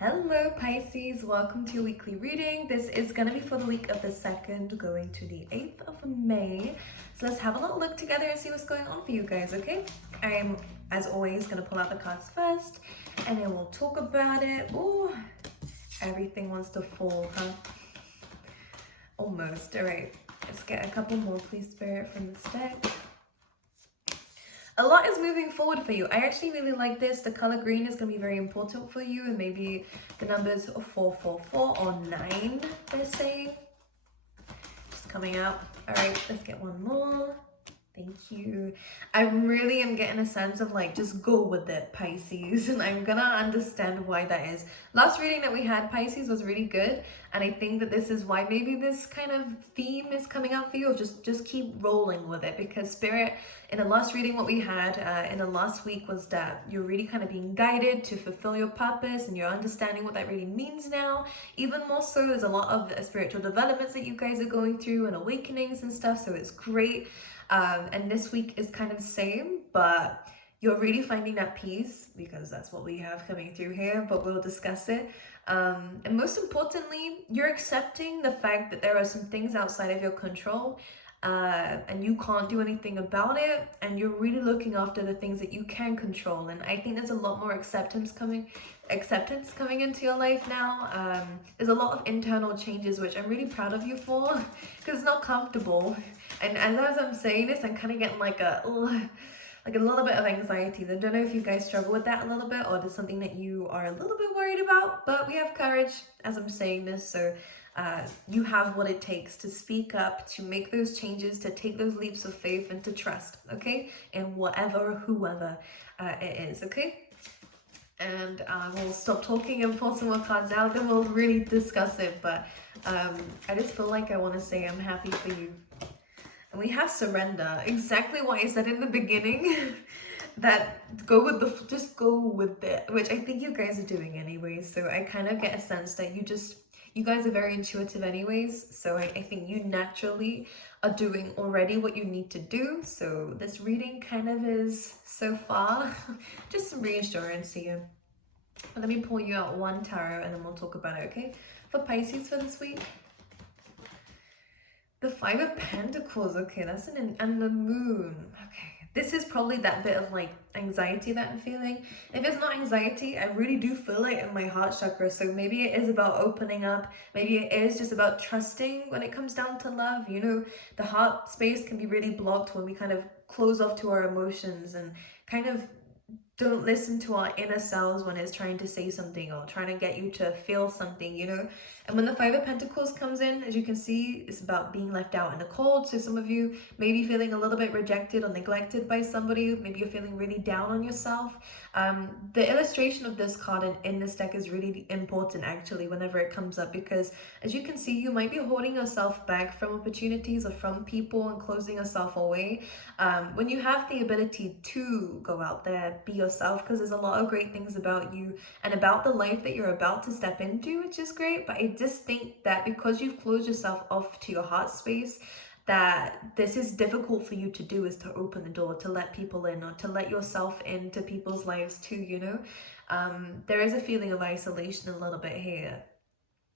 Hello Pisces, welcome to your weekly reading. This is going to be for the week of the 2nd going to the 8th of May. So let's have a little look together and see what's going on for you guys, okay? I'm, as always, going to pull out the cards first and then we'll talk about it. Oh, everything wants to fall, huh? Almost. All right, let's get a couple more, please, Spirit, from this deck. A lot is moving forward for you. I actually really like this. The color green is going to be very important for you, and maybe the numbers 444 or 9, they're saying. Just coming out. All right, let's get one more. Thank you. I really am getting a sense of like, just go with it, Pisces. And I'm gonna understand why that is. Last reading that we had, Pisces, was really good. And I think that this is why maybe this kind of theme is coming out for you. Just keep rolling with it. Because Spirit, in the last reading, what we had in the last week was that you're really kind of being guided to fulfill your purpose. And you're understanding what that really means now. Even more so, there's a lot of spiritual developments that you guys are going through and awakenings and stuff. So it's great. And this week is kind of the same, but you're really finding that peace, because that's what we have coming through here, but we'll discuss it. And most importantly, you're accepting the fact that there are some things outside of your control, and you can't do anything about it, and you're really looking after the things that you can control. And I think there's a lot more acceptance coming into your life now. There's a lot of internal changes, which I'm really proud of you for, because it's not comfortable. And as I'm saying this, I'm kind of getting like a little bit of anxiety. I don't know if you guys struggle with that a little bit, or there's something that you are a little bit worried about, but we have courage as I'm saying this. So you have what it takes to speak up, to make those changes, to take those leaps of faith, and to trust, okay? In whoever it is, okay? And we'll stop talking and pull some more cards out, then we'll really discuss it. But I just feel like I want to say I'm happy for you. And we have surrender, exactly what I said in the beginning, that just go with it, which I think you guys are doing anyway. So I kind of get a sense that you guys are very intuitive anyways. So I think you naturally are doing already what you need to do. So this reading kind of is, so far, just some reassurance here. But let me pull you out one tarot and then we'll talk about it, okay? For Pisces for this week. The Five of Pentacles, okay, that's and the Moon, okay. This is probably that bit of like anxiety that I'm feeling. If it's not anxiety, I really do feel it in my heart chakra. So maybe it is about opening up. Maybe it is just about trusting when it comes down to love. You know, the heart space can be really blocked when we kind of close off to our emotions and kind of don't listen to our inner selves when it's trying to say something or trying to get you to feel something, you know. And when the Five of Pentacles comes in, as you can see, it's about being left out in the cold. So some of you may be feeling a little bit rejected or neglected by somebody. Maybe you're feeling really down on yourself. The illustration of this card in this deck is really important, actually, whenever it comes up, because as you can see, you might be holding yourself back from opportunities or from people and closing yourself away. When you have the ability to go out there, be yourself, because there's a lot of great things about you and about the life that you're about to step into, which is great. But I just think that because you've closed yourself off to your heart space, that this is difficult for you to do, is to open the door, to let people in, or to let yourself into people's lives too, you know. There is a feeling of isolation a little bit here,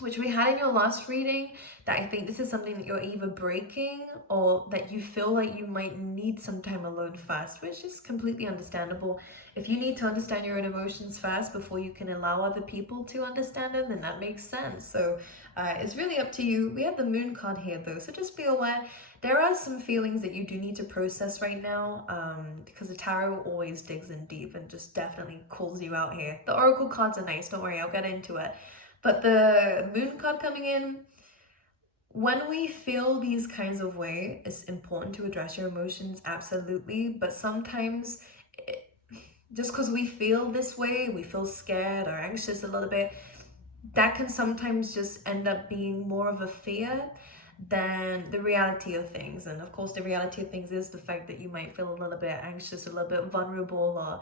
which we had in your last reading, that I think this is something that you're either breaking or that you feel like you might need some time alone first, which is completely understandable. If you need to understand your own emotions first before you can allow other people to understand them, then that makes sense. So it's really up to you. We have the Moon card here though, so just be aware. There are some feelings that you do need to process right now, because the tarot always digs in deep and just definitely calls you out here. The Oracle cards are nice, don't worry, I'll get into it. But the Moon card coming in, when we feel these kinds of way, it's important to address your emotions, absolutely. But sometimes, just because we feel this way, we feel scared or anxious a little bit, that can sometimes just end up being more of a fear than the reality of things. And of course, the reality of things is the fact that you might feel a little bit anxious, a little bit vulnerable, or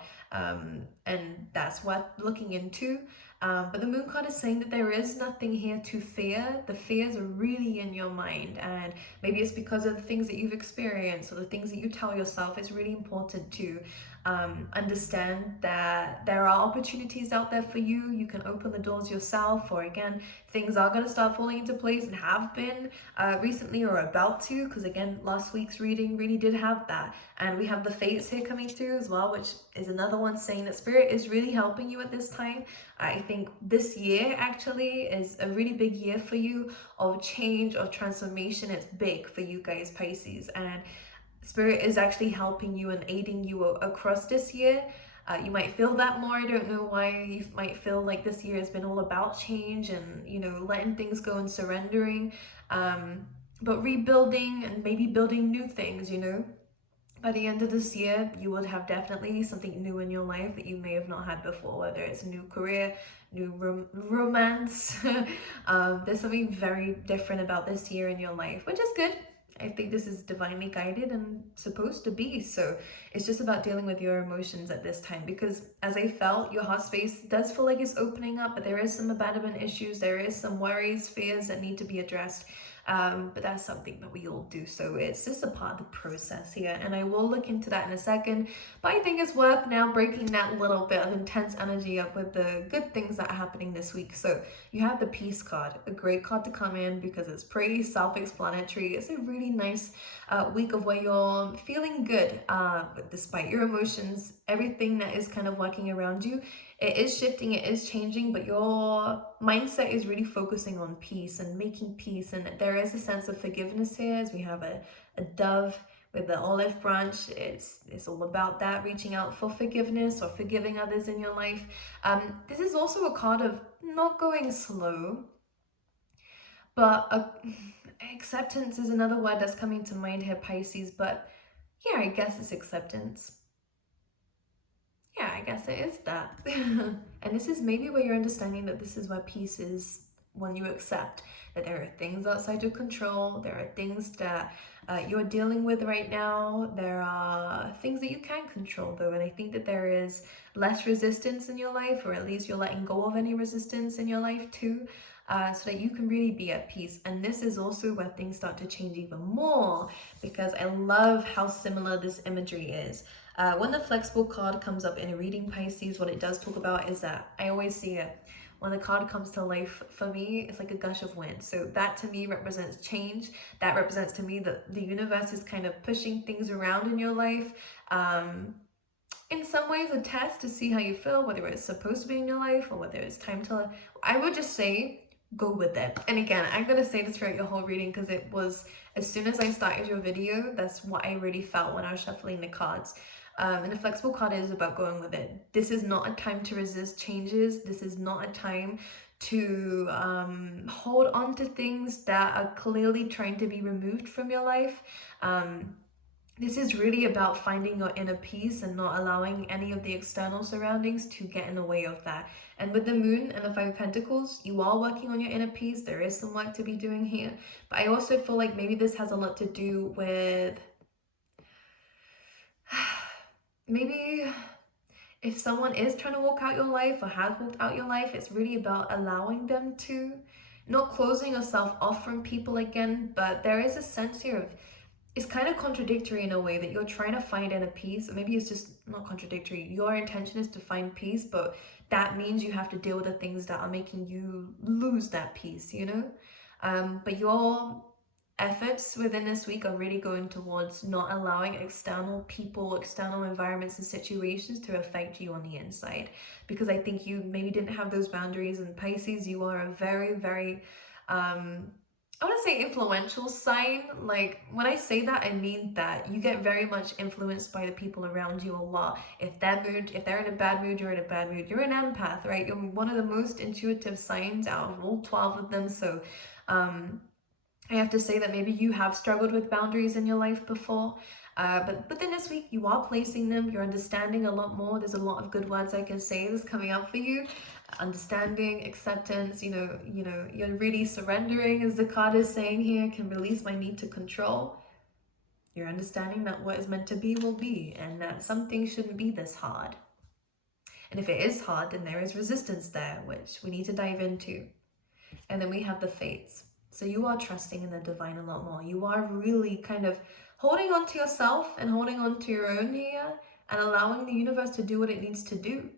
and that's worth looking into. But the Moon card is saying that there is nothing here to fear. The fears are really in your mind, and maybe it's because of the things that you've experienced or the things that you tell yourself. It's really important to Understand that there are opportunities out there for you. You can open the doors yourself, or again, things are going to start falling into place and have been recently or about to, because again, last week's reading really did have that. And we have the fates here coming through as well, which is another one saying that spirit is really helping you at this time. I think this year actually is a really big year for you of change, of transformation. It's big for you guys, Pisces, and spirit is actually helping you and aiding you across this year. You might feel that more. I don't know why you might feel like this year has been all about change and, you know, letting things go and surrendering, but rebuilding and maybe building new things, you know. By the end of this year, you would have definitely something new in your life that you may have not had before, whether it's a new career, new romance. There's something very different about this year in your life, which is good. I think this is divinely guided and supposed to be. So it's just about dealing with your emotions at this time, because as I felt, your heart space does feel like it's opening up, but there is some abandonment issues. There is some worries, fears that need to be addressed. But that's something that we all do, so it's just a part of the process here, and I will look into that in a second. But I think it's worth now breaking that little bit of intense energy up with the good things that are happening this week. So you have the Peace card, a great card to come in because it's pretty self-explanatory. It's a really nice week of where you're feeling good, but despite your emotions, everything that is kind of working around you, it is shifting, it is changing, but your mindset is really focusing on peace and making peace. And there is a sense of forgiveness here, as we have a dove with the olive branch. It's all about that, reaching out for forgiveness or forgiving others in your life. This is also a card of not going slow, but acceptance is another word that's coming to mind here, Pisces. But yeah, I guess it's acceptance. Yeah, I guess it is that. And this is maybe where you're understanding that this is where peace is, when you accept that there are things outside your control, there are things that you're dealing with right now, there are things that you can control though, and I think that there is less resistance in your life, or at least you're letting go of any resistance in your life too, so that you can really be at peace. And this is also where things start to change even more, because I love how similar this imagery is. When the flexible card comes up in a reading, Pisces, what it does talk about is that I always see it. When the card comes to life, for me, it's like a gush of wind. So that to me represents change. That represents to me that the universe is kind of pushing things around in your life. In some ways, a test to see how you feel, whether it's supposed to be in your life or whether it's time to, I would just say, go with it. And again, I'm going to say this throughout your whole reading, because it was, as soon as I started your video, that's what I really felt when I was shuffling the cards. And the flexible card is about going with it. This is not a time to resist changes. This is not a time to hold on to things that are clearly trying to be removed from your life. This is really about finding your inner peace and not allowing any of the external surroundings to get in the way of that. And with the moon and the Five of Pentacles, you are working on your inner peace. There is some work to be doing here. But I also feel like maybe this has a lot to do with maybe if someone is trying to walk out your life or has walked out your life, it's really about allowing them to, not closing yourself off from people again. But there is a sense here of, it's kind of contradictory in a way, that you're trying to find inner peace. Or maybe it's just not contradictory. Your intention is to find peace, but that means you have to deal with the things that are making you lose that peace, you know? But your efforts within this week are really going towards not allowing external people, external environments and situations to affect you on the inside, because I think you maybe didn't have those boundaries. And Pisces, you are a very, very I want to say influential sign. Like, when I say that, I mean that you get very much influenced by the people around you a lot. If they're in a bad mood, you're in a bad mood. You're an empath, right? You're one of the most intuitive signs out of all 12 of them. So I have to say that maybe you have struggled with boundaries in your life before, but then this week you are placing them. You're understanding a lot more. There's a lot of good words I can say that's coming up for you. Understanding, acceptance, you know, you're really surrendering, as the card is saying here, can release my need to control. You're understanding that what is meant to be will be, and that some things shouldn't be this hard. And if it is hard, then there is resistance there, which we need to dive into. And then we have the fates. So you are trusting in the divine a lot more. You are really kind of holding on to yourself and holding on to your own here, and allowing the universe to do what it needs to do,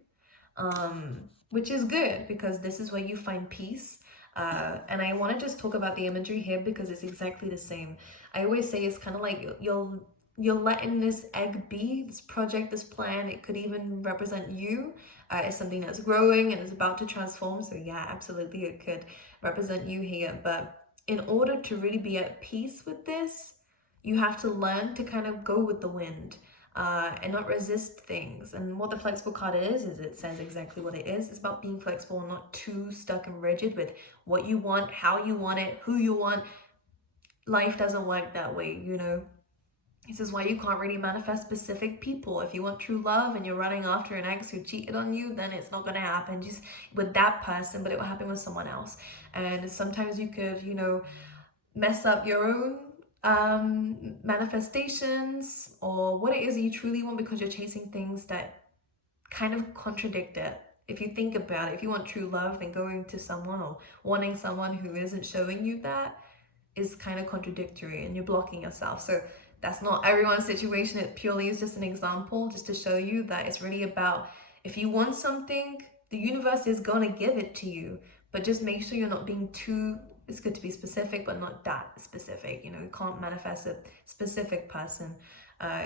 which is good because this is where you find peace. And I want to just talk about the imagery here because it's exactly the same. I always say it's kind of like you're letting this egg be, this project, this plan. It could even represent you. It's something that's growing and is about to transform. So yeah, absolutely, it could represent you here. But in order to really be at peace with this, you have to learn to kind of go with the wind. And not resist things. And what the flexible card is it says exactly what it is. It's about being flexible and not too stuck and rigid with what you want, how you want it, who you want. Life doesn't work that way, you know. This is why you can't really manifest specific people. If you want true love and you're running after an ex who cheated on you, then it's not going to happen just with that person, but it will happen with someone else. And sometimes you could, you know, mess up your own manifestations or what it is that you truly want because you're chasing things that kind of contradict it. If you think about it, if you want true love, then going to someone or wanting someone who isn't showing you that is kind of contradictory and you're blocking yourself. So that's not everyone's situation. It purely is just an example just to show you that it's really about if you want something, the universe is going to give it to you, but just make sure you're not being too, it's good to be specific, but not that specific. You know, you can't manifest a specific person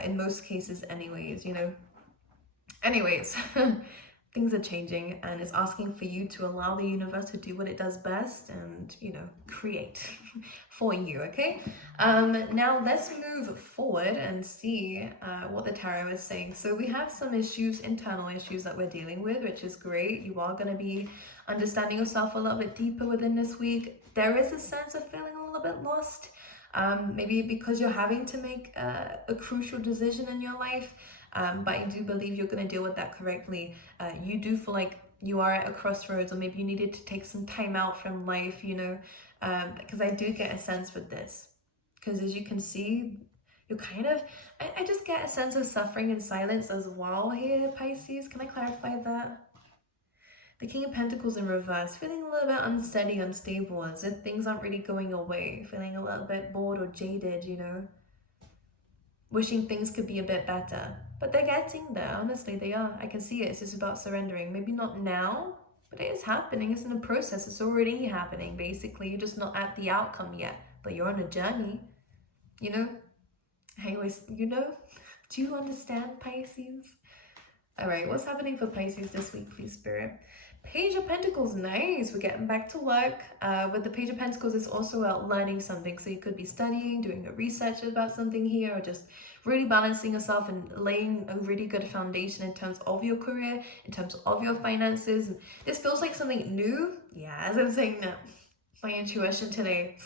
in most cases anyways, you know. Anyways, things are changing and it's asking for you to allow the universe to do what it does best and, you know, create for you, okay? Now let's move forward and see what the tarot is saying. So we have some issues, internal issues that we're dealing with, which is great. You are going to be understanding yourself a little bit deeper within this week. There is a sense of feeling a little bit lost, maybe because you're having to make a crucial decision in your life. But I do believe you're going to deal with that correctly. You do feel like you are at a crossroads, or maybe you needed to take some time out from life, you know, because I do get a sense with this. Because as you can see, you're kind of, I just get a sense of suffering and silence as well here, Pisces. Can I clarify that? The King of Pentacles in reverse, feeling a little bit unsteady, unstable, as if things aren't really going your way, feeling a little bit bored or jaded, you know. Wishing things could be a bit better, but they're getting there. Honestly, they are. I can see it. It's just about surrendering. Maybe not now, but it is happening. It's in the process. It's already happening. Basically, you're just not at the outcome yet, but you're on a journey. You know. Anyways, you know. Do you understand, Pisces? All right. What's happening for Pisces this week, please, Spirit? Page of Pentacles, nice. We're getting back to work. With the Page of Pentacles, it's also about learning something. So you could be studying, doing a research about something here, or just really balancing yourself and laying a really good foundation in terms of your career, in terms of your finances. And this feels like something new. Yeah, as I'm saying, no. My intuition today.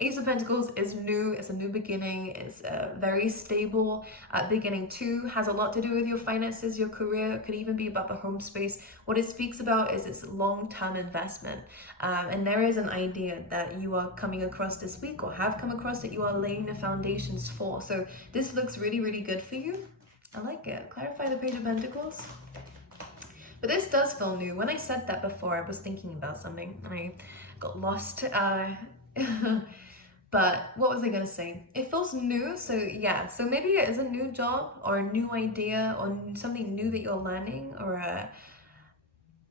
Ace of Pentacles is new. It's a new beginning. It's a very stable beginning too. Has a lot to do with your finances, your career. It could even be about the home space. What it speaks about is its long-term investment. And there is an idea that you are coming across this week, or have come across, that you are laying the foundations for. So this looks really, really good for you. I like it. Clarify the Page of Pentacles. But this does feel new. When I said that before, I was thinking about something and I got lost. But what was I gonna say? It feels new, so yeah. So maybe it is a new job or a new idea or something new that you're learning, or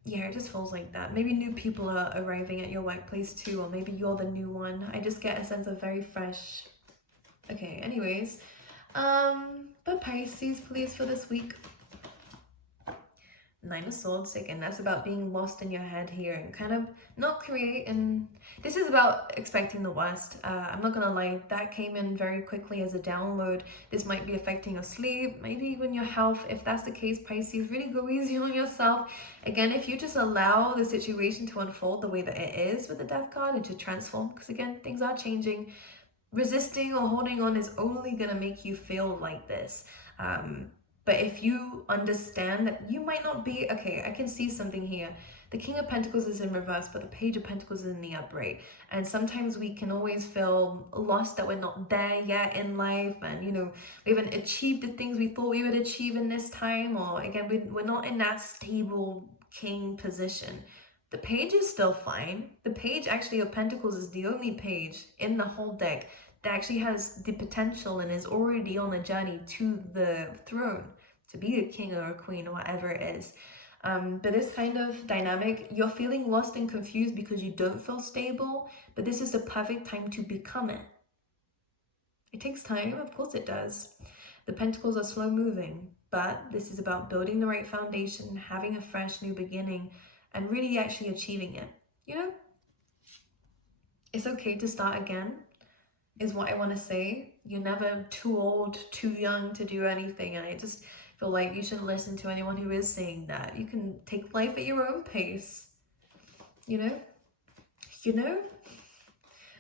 yeah, it just feels like that. Maybe new people are arriving at your workplace too, or maybe you're the new one. I just get a sense of very fresh. Okay, anyways. But Pisces, please, for this week. Nine of Swords, again, that's about being lost in your head here and kind of not creating. This is about expecting the worst. I'm not gonna lie, that came in very quickly as a download. This might be affecting your sleep, maybe even your health. If that's the case, Pisces, really go easy on yourself. Again, if you just allow the situation to unfold the way that it is with the Death card and to transform, because again, things are changing. Resisting or holding on is only gonna make you feel like this. But if you understand that you might not be, okay, I can see something here. The King of Pentacles is in reverse, but the Page of Pentacles is in the upright. And sometimes we can always feel lost that we're not there yet in life. And, you know, we haven't achieved the things we thought we would achieve in this time. Or again, we're not in that stable king position. The page is still fine. The Page actually of Pentacles is the only page in the whole deck that actually has the potential and is already on a journey to the throne, to be a king or a queen or whatever it is. But this kind of dynamic, you're feeling lost and confused because you don't feel stable, but this is the perfect time to become it. It takes time, of course it does. The pentacles are slow moving, but this is about building the right foundation, having a fresh new beginning, and really actually achieving it. You know, it's okay to start again, is what I want to say. You're never too old, too young to do anything, and I just feel like you shouldn't listen to anyone who is saying that. You can take life at your own pace, you know?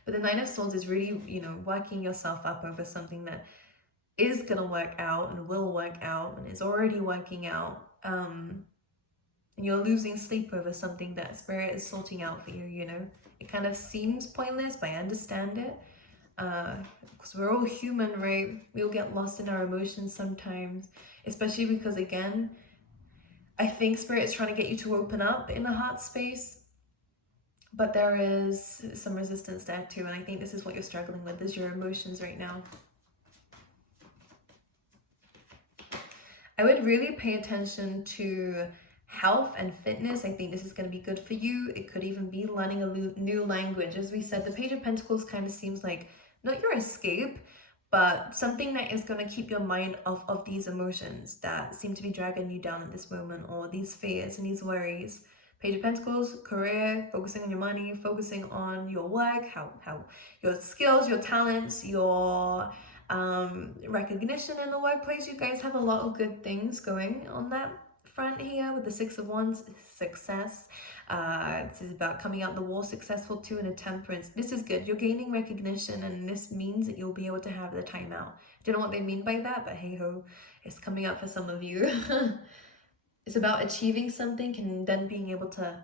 But the Nine of Swords is really, working yourself up over something that is going to work out and will work out and is already working out. And you're losing sleep over something that Spirit is sorting out for you, It kind of seems pointless, but I understand it. Because we're all human, right? We all get lost in our emotions sometimes, especially because, again, I think Spirit is trying to get you to open up in the heart space, but there is some resistance there too, and I think this is what you're struggling with, is your emotions right now. I would really pay attention to health and fitness. I think this is going to be good for you. It could even be learning a new language. As we said, the Page of Pentacles kind of seems like not your escape, but something that is going to keep your mind off of these emotions that seem to be dragging you down at this moment, or these fears and these worries. Page of Pentacles, career, focusing on your money, focusing on your work, how your skills, your talents, your recognition in the workplace. You guys have a lot of good things going on that front here with the Six of Wands, success. This is about coming out the wall successful too, in a Temperance. This is good. You're gaining recognition, and this means that you'll be able to have the time out. Don't know what they mean by that, but hey ho, it's coming up for some of you. It's about achieving something and then being able to,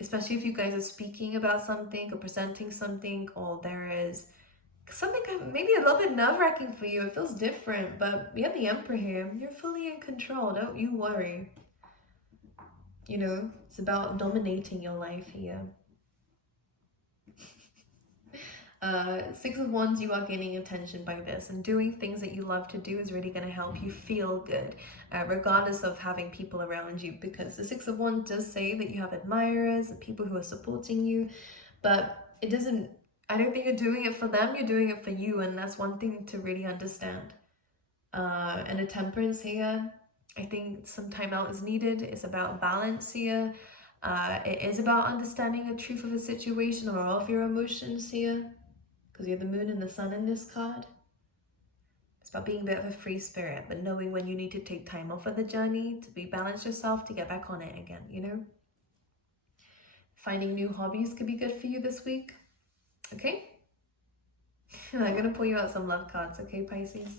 especially if you guys are speaking about something or presenting something, or there is something maybe a little bit nerve-wracking for you. It feels different, but we have the Emperor here. You're fully in control. Don't you worry. It's about dominating your life here. Six of Wands, you are gaining attention by this, and doing things that you love to do is really going to help you feel good, regardless of having people around you, because the Six of Wands does say that you have admirers and people who are supporting you, but it doesn't, I don't think you're doing it for them, you're doing it for you, and that's one thing to really understand. And a Temperance here, I think some time out is needed. It's about balance here. It is about understanding the truth of a situation or of your emotions here, because you have the Moon and the Sun in this card. It's about being a bit of a free spirit, but knowing when you need to take time off of the journey to rebalance yourself, to get back on it again, Finding new hobbies could be good for you this week, okay? I'm going to pull you out some love cards, okay, Pisces?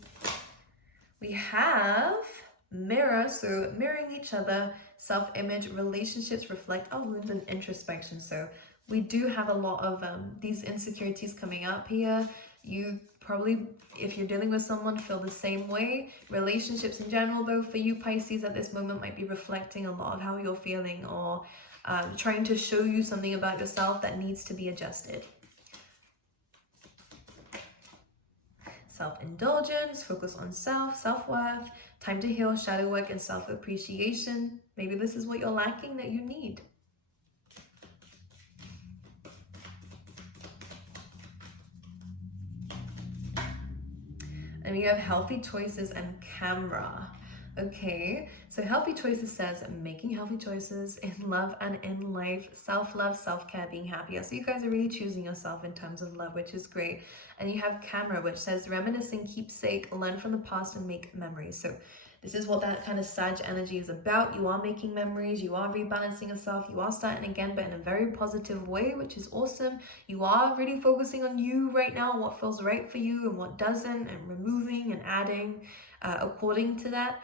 We have Mirror, so mirroring each other, self-image, relationships reflect our wounds, and introspection. So we do have a lot of these insecurities coming up here. You probably, if you're dealing with someone, feel the same way. Relationships in general, though, for you Pisces at this moment might be reflecting a lot of how you're feeling, or trying to show you something about yourself that needs to be adjusted. Self-indulgence, focus on self-worth, time to heal, shadow work, and self-appreciation. Maybe this is what you're lacking that you need. And we have healthy choices and camera. Okay, so healthy choices says making healthy choices in love and in life, self-love, self-care, being happier. So you guys are really choosing yourself in terms of love, which is great. And you have camera, which says reminiscing, keepsake, learn from the past, and make memories. So this is what that kind of Sag energy is about. You are making memories, you are rebalancing yourself, you are starting again, but in a very positive way, which is awesome. You are really focusing on you right now, what feels right for you and what doesn't, and removing and adding according to that.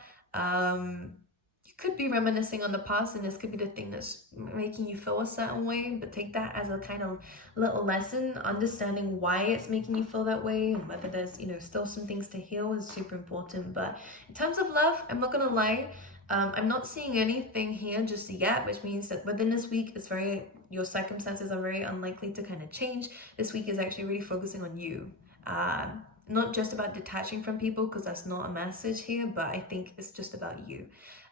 You could be reminiscing on the past, and this could be the thing that's making you feel a certain way, but take that as a kind of little lesson. Understanding why it's making you feel that way, and whether there's still some things to heal, is super important. But in terms of love, I'm not gonna lie, I'm not seeing anything here just yet, which means that within this week, your circumstances are very unlikely to kind of change. This week is actually really focusing on you. not just about detaching from people, because that's not a message here, but I think it's just about you.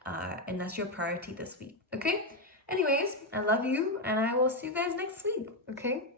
And that's your priority this week, okay? Anyways, I love you, and I will see you guys next week, okay?